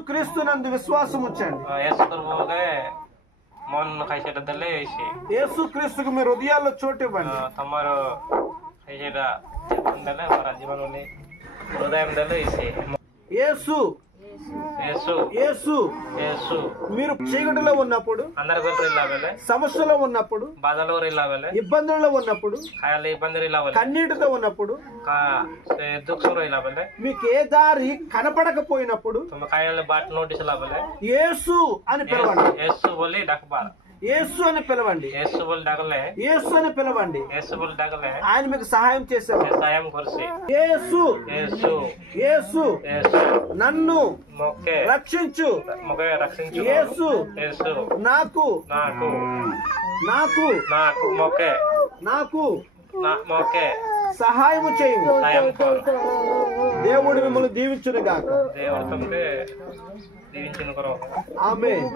క్రీస్తునందు విశ్వాసం ఉంచండి. యేసు క్రీస్తుకు మీ హృదయాల్లో చోటు ఇవ్వండి. యేసు యేసు యేసు మీరు చీకటిలో ఉన్నప్పుడు, సమస్యలో ఉన్నప్పుడు, ఇబ్బందుల్లో ఉన్నప్పుడు, కన్నీటితో ఉన్నప్పుడు, మీకు ఏ దారి కనపడకపోయినప్పుడు యేసు అని పిలవండి. యేసు అని పిలవండి. యేసు అని పిలవండి. ఆయన మీకు సహాయం చేశారు. యేసు యేసు నన్ను రక్షించు. యేసు నాకు నాకు నాకు సహాయం చేయు. దేవుడు మిమ్మల్ని దీవించును గాక. ఆమేన్.